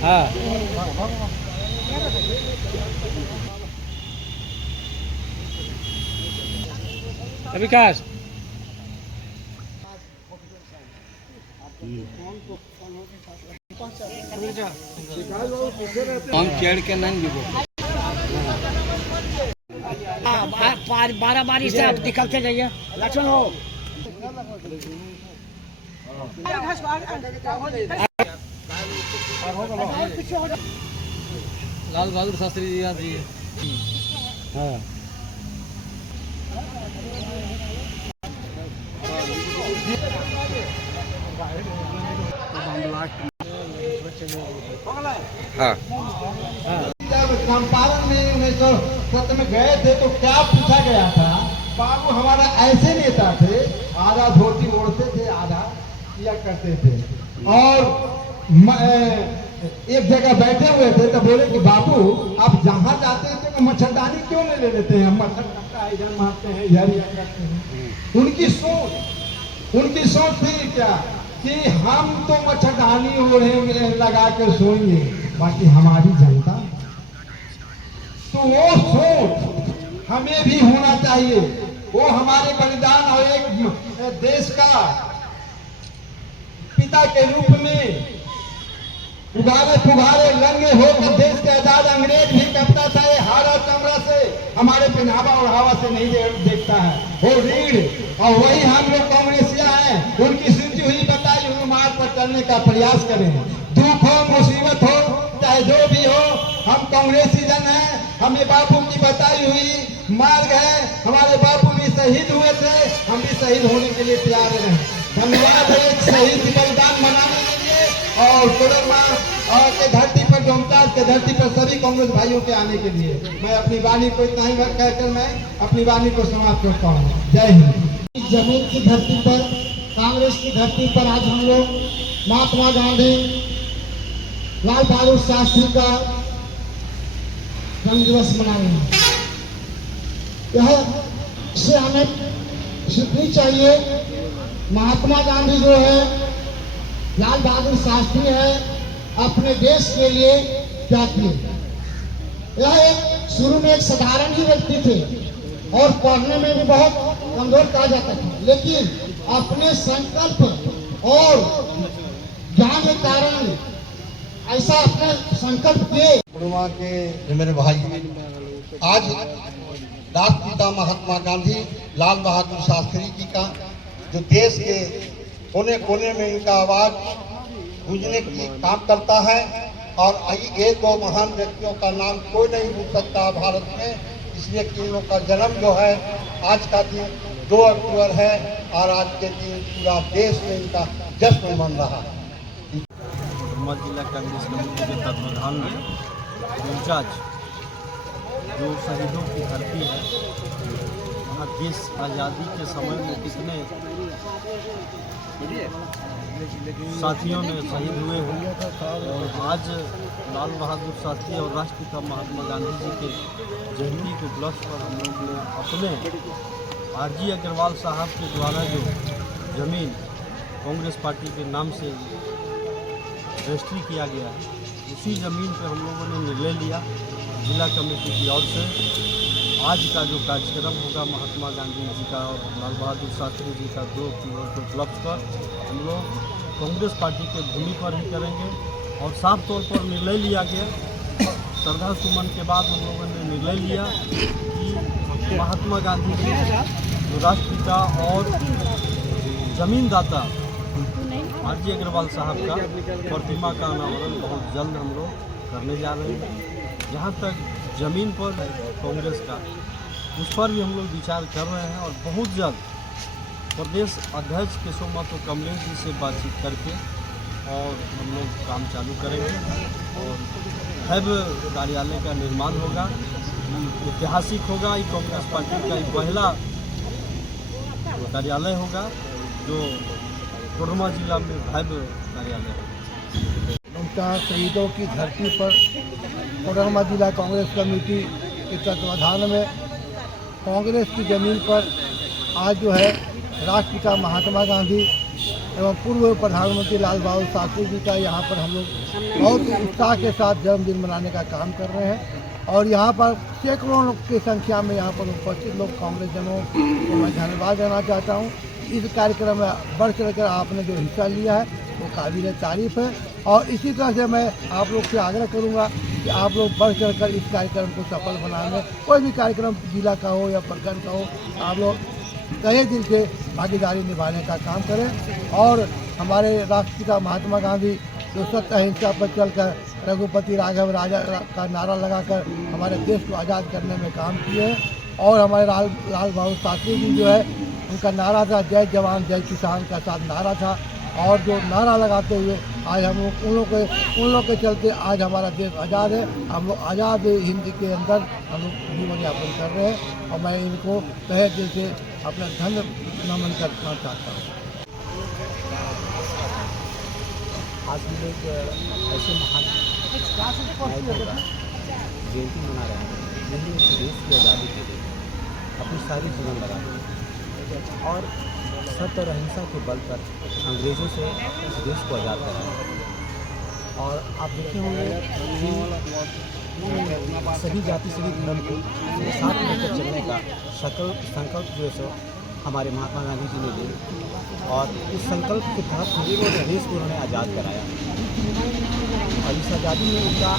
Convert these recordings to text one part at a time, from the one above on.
हाँ विकास हम चढ़ के नहीं जीवो 12 बारी से आप निकलते जाइए लक्ष्मण हो। लाल बहादुर शास्त्री जी याद जी। हाँ हाँ जब चंपारण में 1907 में गए थे तो क्या पूछा गया था? बाबू हमारा ऐसे नेता थे, आधा धोती ओढ़ते थे, आधा किया करते थे, और एक जगह बैठे हुए थे तो बोले कि बाबू आप जहाँ जाते हैं तो मच्छरदानी क्यों नहीं ले लेते हैं? मच्छर काटता है, इधर मारते हैं, इधर करते हैं। उनकी सोच थी क्या कि हम तो मच्छरदानी ओढ़े लगा कर सोएंगे, बाकी हमारी जनता। तो वो सोच हमें भी होना चाहिए। वो हमारे बलिदान और एक देश का पिता के रूप में उगारे फुगारे लंगे होकर देश के आजाद अंग्रेज भी करता था। ये हारा चमड़ा से हमारे पहनावा और हवा से नहीं देखता है, वो रीढ़। और वही हम लोग कांग्रेसिया हैं, उनकी सूची हुई बताई हुई मार्ग पर चलने का प्रयास करें। दुख हो मुसीबत हो चाहे जो भी हो, हम कांग्रेसी जन हैं। हमें बापू की बताई हुई मार्ग है। हमारे बापू भी शहीद हुए थे, हम भी शहीद होने के लिए तैयार हैं। धन्यवाद है शहीद बलिदान मनाने के लिए और कोडरमा के धरती पर, डोमचार के धरती पर सभी कांग्रेस भाइयों के आने के लिए। मैं अपनी वाणी को इतना ही कहकर मैं अपनी वाणी को समाप्त करता हूँ। जय हिंद। जमीन की धरती पर, कांग्रेस की धरती पर आज हम लोग महात्मा गांधी लाल बहादुर शास्त्री का जन्म दिवस मनाएंगे। यह से हमें सीखनी चाहिए। महात्मा गांधी जो है, लाल बहादुर शास्त्री है, अपने देश के लिए क्या किए। यह एक शुरू में एक साधारण ही व्यक्ति थे और पढ़ने में भी बहुत कमजोर कहा जाता था, लेकिन अपने संकल्प और ज्ञान के कारण ऐसा अपने संकल्प किए। कोडरमा के मेरे भाई, आज राष्ट्रपिता महात्मा गांधी लाल बहादुर शास्त्री जी का जो देश के कोने कोने में इनका आवाज गूंजने की काम करता है, और ये दो महान व्यक्तियों का नाम कोई नहीं भूल सकता भारत में, इसलिए कि इन लोग का जन्म जो है आज का दिन 2 अक्टूबर है, और आज के दिन पूरा देश में इनका जश्न मन रहा है। कोडरमा जिला कांग्रेस कमेटी के तत्वाधान में इंचार्ज जो शहीदों की धरती है, वहाँ देश आज़ादी के समय में कितने साथियों ने शहीद हुए हैं, और आज लाल बहादुर शास्त्री और राष्ट्रपिता महात्मा गांधी जी के जयंती के उपलक्ष्य पर हम लोग ने अपने आरजी अग्रवाल साहब के द्वारा जो जमीन कांग्रेस पार्टी के नाम से रजिस्ट्री किया गया है, उसी ज़मीन पर हम लोगों ने निर्णय लिया जिला कमेटी की ओर से। आज का जो कार्यक्रम होगा महात्मा गांधी जी का और लाल बहादुर शास्त्री जी का 2 अक्टूबर के उपलक्ष्य पर हम लोग कांग्रेस पार्टी के भूमि पर ही करेंगे। और साफ तौर पर निर्णय लिया गया, श्रद्धा सुमन के बाद हम लोगों ने निर्णय लिया कि महात्मा गांधी जी जो राष्ट्रपिता और जमीनदाता आरजी अग्रवाल साहब का प्रतिमा का अनावरण बहुत जल्द हम लोग करने जा रहे हैं। जहाँ तक ज़मीन पर कांग्रेस का, उस पर भी हम लोग विचार कर रहे हैं, और बहुत जल्द प्रदेश अध्यक्ष केशव महतो कमलेश जी से बातचीत करके और हम लोग काम चालू करेंगे। और हैब कार्यालय का निर्माण होगा, ऐतिहासिक होगा। ये कांग्रेस पार्टी का पहला कार्यालय होगा जो कोडरमा जिला में भव्य कार्यालय होगा। उनका शहीदों की धरती पर कोडरमा जिला कांग्रेस कमेटी के तत्वाधान में कांग्रेस की ज़मीन पर आज जो है राष्ट्रपिता महात्मा गांधी एवं पूर्व प्रधानमंत्री लाल बहादुर शास्त्री जी का यहाँ पर हम लोग बहुत उत्साह के साथ जन्मदिन मनाने का काम कर रहे हैं। और यहाँ पर सैकड़ों लोग की संख्या में यहाँ पर उपस्थित लोग कांग्रेस जनों को मैं धन्यवाद देना चाहता हूँ। इस कार्यक्रम में बढ़ चढ़ कर आपने जो हिस्सा लिया है वो काबिल तारीफ है। और इसी तरह से मैं आप लोग से आग्रह करूँगा कि आप लोग बढ़ चढ़ कर इस कार्यक्रम को सफल बनाने, कोई भी कार्यक्रम जिला का हो या प्रखंड का हो, आप लोग तहे दिल से भागीदारी निभाने का काम करें। और हमारे राष्ट्रपिता महात्मा गांधी जो सत्य अहिंसा पर चलकर रघुपति राघव राजा का नारा लगाकर हमारे देश को आज़ाद करने में काम किए हैं। और हमारे लाल बहादुर शास्त्री जी जो है उनका नारा था जय जवान जय किसान का साथ नारा था। और जो नारा लगाते हुए आज हम लोग उन लोग के चलते आज हमारा देश आज़ाद है। हम लोग आज़ाद हिंद के अंदर हम लोग जीवन यापन कर रहे हैं। और मैं इनको तहे दिल से अपना धन्य नमन करना चाहता हूँ। आज हम लोग ऐसे महान नायकों का जयंती मना रहे हैं जिन्होंने इस देश की आज़ादी के लिए अपनी सारी जीवन लगा दी और सत्य और अहिंसा के बल पर अंग्रेज़ों से इस देश को आज़ाद कराया। और आप देखे होंगे कि सभी जाति सभी धर्म को साथ लेकर चलने का संकल्प जो है हमारे महात्मा गांधी जी ने लिया और इस संकल्प के तहत देश को उन्होंने आज़ाद कराया। और इस आज़ादी में उनका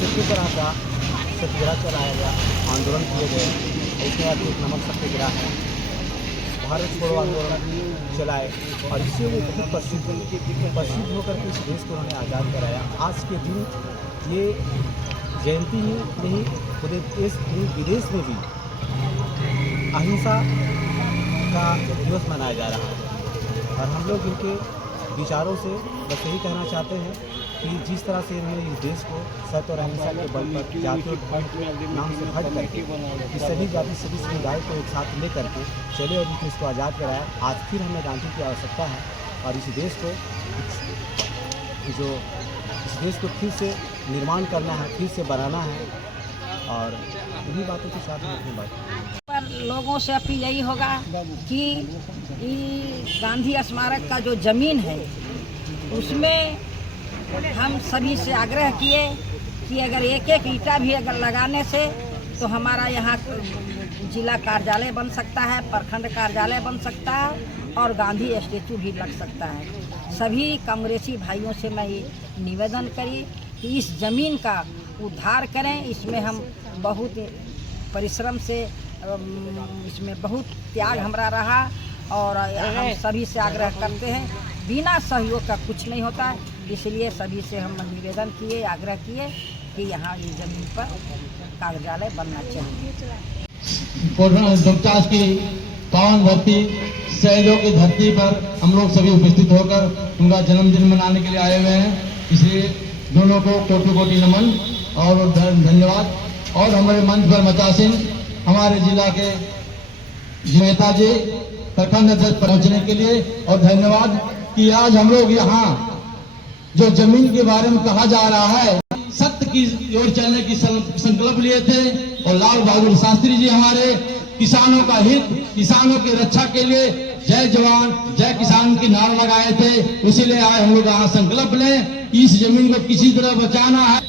सत्याग्रह का सत्याग्रह चलाया गया, आंदोलन किए गए। उसके बाद एक नमक सत्याग्रह है, भारत छोड़ो आंदोलन चलाए और इससे वो बहुत प्रसिद्ध होकर के इस देश को उन्होंने आज़ाद कराया। आज के दिन ये जयंती ही नहीं पूरे देश विदेश में भी अहिंसा का दिवस मनाया जा रहा है। और हम लोग इनके विचारों से बस यही कहना चाहते हैं कि जिस तरह से इन्होंने इस देश को सत्य और अहिंसा के बल पर जाति और नाम से हट करके कि सभी जाति सभी समुदाय को एक साथ ले करके चले और इस देश को आज़ाद कराया। आज फिर हमें गांधी की आवश्यकता है और इस देश को फिर से निर्माण करना है, फिर से बनाना है। और इन्हीं बातों के साथ में अपनी बात पर लोगों से अपील यही होगा कि गांधी स्मारक का जो ज़मीन है उसमें हम सभी से आग्रह किए कि अगर एक एक ईंटा भी अगर लगाने से तो हमारा यहाँ जिला कार्यालय बन सकता है, प्रखंड कार्यालय बन सकता है और गांधी स्टैचू भी लग सकता है। सभी कांग्रेसी भाइयों से मैं ये निवेदन करी कि इस ज़मीन का उद्धार करें। इसमें हम बहुत परिश्रम से इसमें बहुत त्याग हमारा रहा और हम सभी से आग्रह करते हैं बिना सहयोग का कुछ नहीं होता। इसलिए सभी से हम निवेदन किए, आग्रह किए कि यहाँ ये ज़मीन पर कार्यालय बनना चाहिए। कोरोना 49 की पावन धरती शहीदों की धरती पर हम लोग सभी उपस्थित होकर उनका जन्मदिन मनाने के लिए आए हुए हैं। इसलिए दोनों को कोटि कोटि नमन और धन्यवाद। और हमारे मंच पर मचासिन हमारे जिला के नेताजी प्रखंड अध्यक्ष पहुंचने के लिए और धन्यवाद कि आज हम लोग यहाँ जो जमीन के बारे में कहा जा रहा है सत्य की ओर चलने की संकल्प लिए थे और लाल बहादुर शास्त्री जी हमारे किसानों का हित, किसानों की रक्षा के लिए जय जवान जय किसान की नारा लगाए थे। इसीलिए आज हम लोग यहाँ संकल्प लें कि इस जमीन को किसी तरह बचाना है।